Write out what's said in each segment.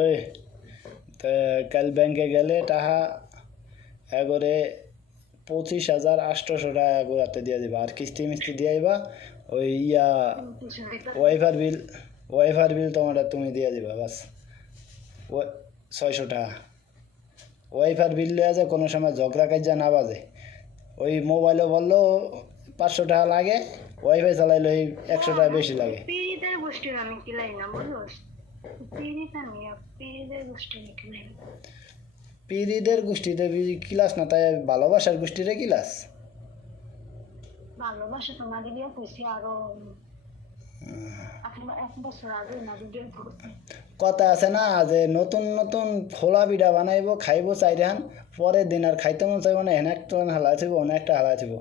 ওই তো কাল ব্যাংকে গেলে টাকা এগরে 25,800 টাকা এগোরাতে দিয়ে দিবা, আর কিস্তি মিস্তি দিয়ে দিবা। ওই ওয়াইফার বিল তোমার তুমি দিয়ে দিবা বাস। 600 টাকা ওয়াইফার বিল দেওয়া যায়, কোনো সময় ঝগড়া কাজা না বাজে। ওই মোবাইলে বললো 500 টাকা লাগে, ওয়াইফাই চালাইলে ওই 100 টাকা বেশি লাগে। পিরিদের গোষ্ঠীতে কিলাস না, তাই ভালোবাসার গোষ্ঠীরে কিলাস। ভালোবাসা তোমাকে দিয়ে কইছি আরো 1 বছর আগে না ভিডিও করতে। কথা আছে না যে নতুন নতুন খোলা পিঠা বানাইবো খাইবো চাইরান, পরের দিন আর খাইতে মন চাইব না, এনে একটা হালা থিব অনেকটা হালা থিব।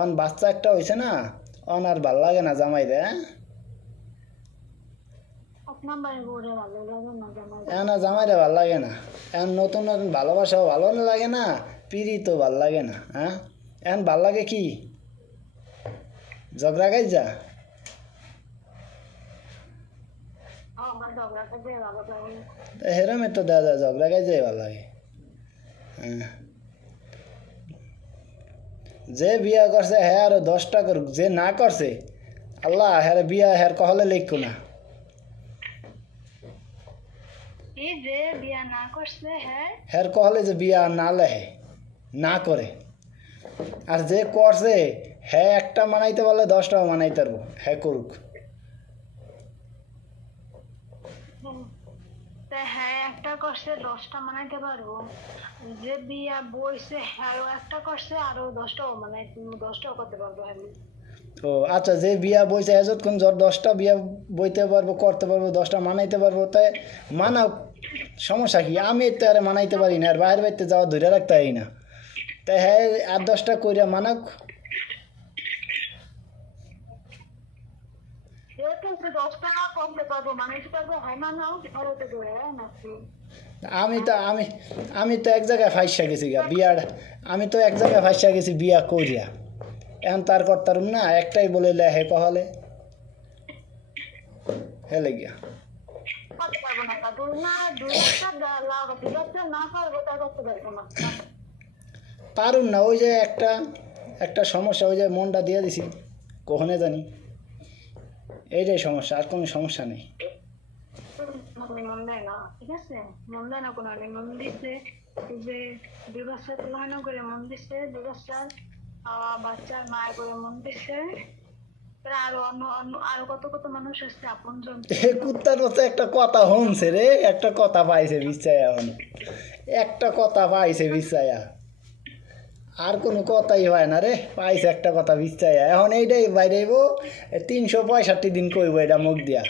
অন বাচ্চা একটা হয়েছে না, অন আর ভাল লাগে না জামাই দে। এখন আর জামাইরে ভাল লাগে না, এখন নতুন নতুন ভালোবাসাও ভালো লাগে না, পিড়ি তো ভাল লাগে না। হ্যাঁ এখন ভাল লাগে কি ঝগড়া গাই যা। হেরমে তো দাদা ঝগড়া গাই যাই ভাল লাগে। হ্যাঁ যে বিয়া করছে হ্যাঁ আরো 10টা করুক, যে না করছে আল্লাহ হ্যাঁ বিয়া হ্যাঁ কহলে লিখো না। হ্যাঁ কহলে যে বিয়া না লেহে না করে, আর যে করছে হ্যাঁ একটা মানাইতে পারলে 10টাও মানাইতে পারবো, হ্যাঁ করুক। হ্যাঁ একটা করছে 10টা মানাইতে পারবো, যে বিয়া বইছে হ্যাঁ একটা করছে আরো 10টাও মানাই 10টাও করতে পারবো। ও আচ্ছা, যে বিয়া বইছে এতক্ষণ 10টা বিয়া বইতে পারবো করতে পারবো 10টা মানাইতে পারবো, তাই মানাও, সমস্যা কি? আমি তো আর মানাইতে পারি না, আর বাইরে বাড়িতে যাওয়া ধরে রাখতে পারি না, তাই হ্যাঁ আর 10টা কইরা মানাক। আমি তো এক জায়গায় ফাইসা গেছি গা বিয়ার, আমি তো এক জায়গায় ফাইসা গেছি বিয়া কইরা, এখন তার করতারুম না, একটাই বলে হে কহলে হেলে গিয়া পারুম না। ওই যে একটা সমস্যা, ওই যে মনটা দিয়ে দিছি কখনে জানি, এইটাই সমস্যা, আর কোনো সমস্যা নেই। মন দেয় না, ঠিক আছে, মন দেয় না কোনো, মন দিচ্ছে যে 2 বছর তুলনা করে মন দিচ্ছে, 2 বছর বাচ্চার মায়ের করে মন দিচ্ছে, আরো কত কত মানুষ আছে আপনজন। কুত্তার মতো একটা কথা হনছে রে, একটা কথা পাইছে বিছায়া, এখন একটা কথা পাইছে বিছায়া, আর কোনো কথাই হয় না রে, পাইছে একটা কথা বিছায়া, এখন এইটাই বাইরেব 365 দিন কইব এটা মুখ দিয়া,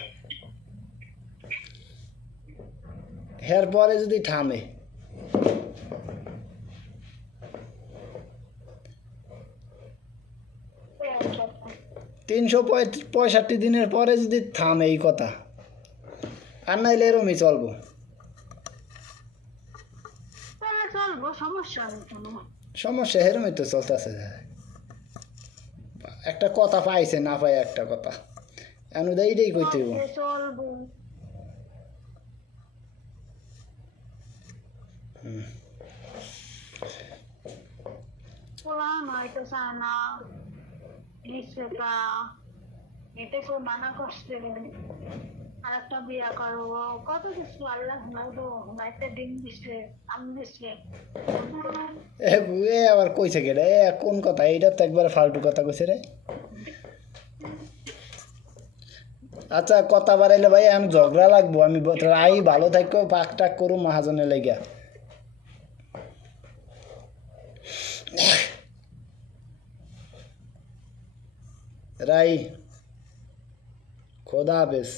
এর পরে যদি থামে 365 দিনের পরে যদি থামে এই কথা, আর নাইলে এরমই চলবো। সমস্যা এরমই তো চলতেছে, একটা কথা পাইছে না পাই একটা কথা, অনুদায় এইটাই কইতে হইব। মানা করছে আর একটা বিয়া করবো, কত কিছু আল্লাহ দিন দিচ্ছে, আমি দিচ্ছে। আবার কইছে কে রে, কোন কথা? এইটা তো একবার ফালতু কথা কইছে রে। আচ্ছা কথা বাড়াইলে ভাই আমি ঝগড়া লাগবো, আমি রাই ভালো থাকবো, পাক টাক করু মহাজনের লেগা। রাই খোদা হাফেজ।